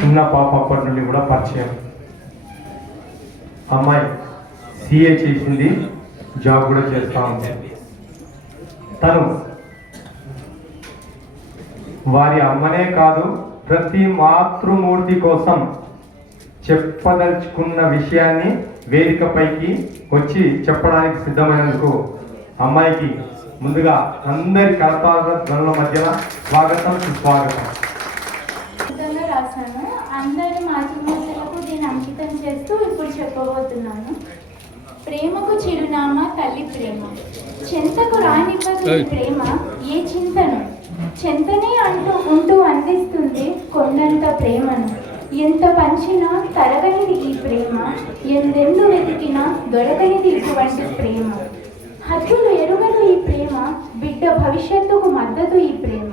చిన్న పాప అప్పటి నుండి కూడా పరిచయం. అమ్మాయి సిఏ చేసింది, జాబ్ కూడా చేస్తా ఉంది. తను వారి అమ్మనే కాదు, ప్రతి మాతృమూర్తి కోసం చెప్పదలుచుకున్న విషయాన్ని వేదికపైకి వచ్చి చెప్పడానికి సిద్ధమైనందుకు అమ్మాయికి ముందుగా అందరి కరతాళ ధ్వనుల మధ్యన స్వాగతం, సుస్వాగతం. రాశాను. అందరి మాతృమూర్తులకు దీన్ని అంకితం చేస్తూ ఇప్పుడు చెప్పబోతున్నాను. ప్రేమకు చిరునామా తల్లి ప్రేమ, చెంతకు రానివ్వదు ఈ ప్రేమ ఏ చింతను, చెంతనే ఉంటూ అందిస్తుంది కొండంత ప్రేమను. ఎంత పంచినా తరగనిది ఈ ప్రేమ, ఎందెందు వెతికినా దొరకనిది ఇటువంటి ప్రేమ. హద్దులు ఎరుగదు ఈ ప్రేమ, బిడ్డ భవిష్యత్తుకు మద్దతు ఈ ప్రేమ.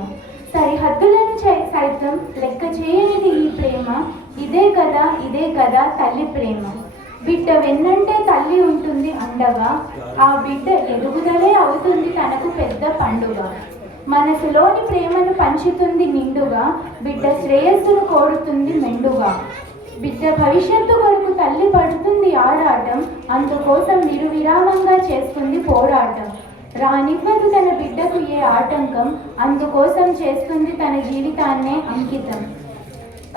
సరిహద్దులను సైతం లెక్క చేయనిది ఈ ప్రేమ. ఇదే కదా తల్లి ప్రేమ. బిడ్డ వెన్నంటే తల్లి ఉంటుంది అండగా, ఆ బిడ్డ ఎదుగుదలే అవుతుంది తనకు పెద్ద పండుగ. మనసులోని ప్రేమను పంచుతుంది నిండుగా, బిడ్డ శ్రేయస్సును కోరుతుంది మెండుగా. బిడ్డ భవిష్యత్తు కొరకు తల్లి పడుతుంది ఆరాటం, అందుకోసం విరామంగా చేస్తుంది పోరాటం. రానివ్వదు తన బిడ్డకు ఏ ఆటంకం, అందుకోసం చేస్తుంది తన జీవితాన్నే అంకితం.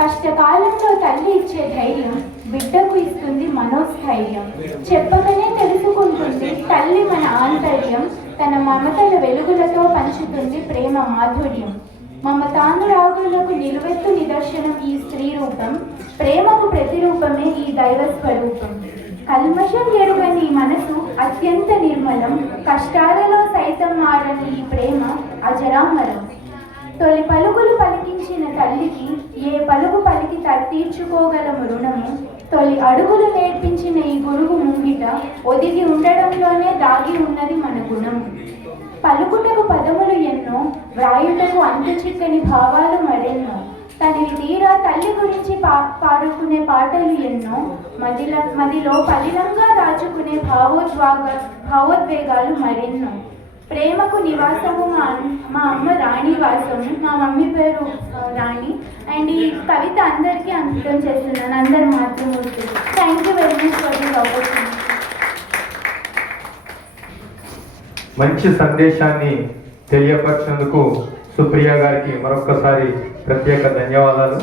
కష్టకాలంలో తల్లి ఇచ్చే ధైర్యం, బిడ్డకు ఇస్తుంది మనోస్థైర్యం. చెప్పకనే తెలుసుకుంటుంది తల్లి మన ఆంతర్యం, తన మమతల వెలుగులతో పంచుతుంది ప్రేమ మాధుర్యం. మమతానురాగులకు నిలువెత్తు నిదర్శనం ఈ స్త్రీ రూపం, ప్రేమకు ప్రతిరూపమే ఈ దైవ స్వరూపం. కల్మషం ఎరుగని మనసు అత్యంత నిర్మలం, కష్టాలలో సైతం మారని ఈ ప్రేమ అజరామరం. తొలి పలుకులు పలికించిన తల్లికి ఏ పలుకు పలికి తీర్చుకోగలము రుణము. తొలి అడుగులు నేర్పించిన ఈ గురువు ముంగిట ఒదిగి ఉండడంలోనే దాగి ఉన్నది మన గుణము. పలుకుటకు పదములు ఎన్నో, వ్రాయుటకు అంతుచిక్కని భావాలు మరెన్నో. తనని తీరా తల్లి గురించి పాడుకునే పాటలు ఎన్నో, మదిలో పలిలంగా దాచుకునే భావోద్వేగాలు మరెన్నో. ప్రేమకు నివాసము మా అమ్మ రాణివాసము, మా మమ్మీ పేరు రాణి. అండ్ ఈ కవిత అందరికీ అంకితం చేస్తున్నాను, అందరి మాతృమూర్తులు. Thank you very much for this opportunity. మంచి సందేశాన్ని తెలియపరిచినందుకు సుప్రియ గారికి మరొక్కసారి ప్రత్యేక ధన్యవాదాలు.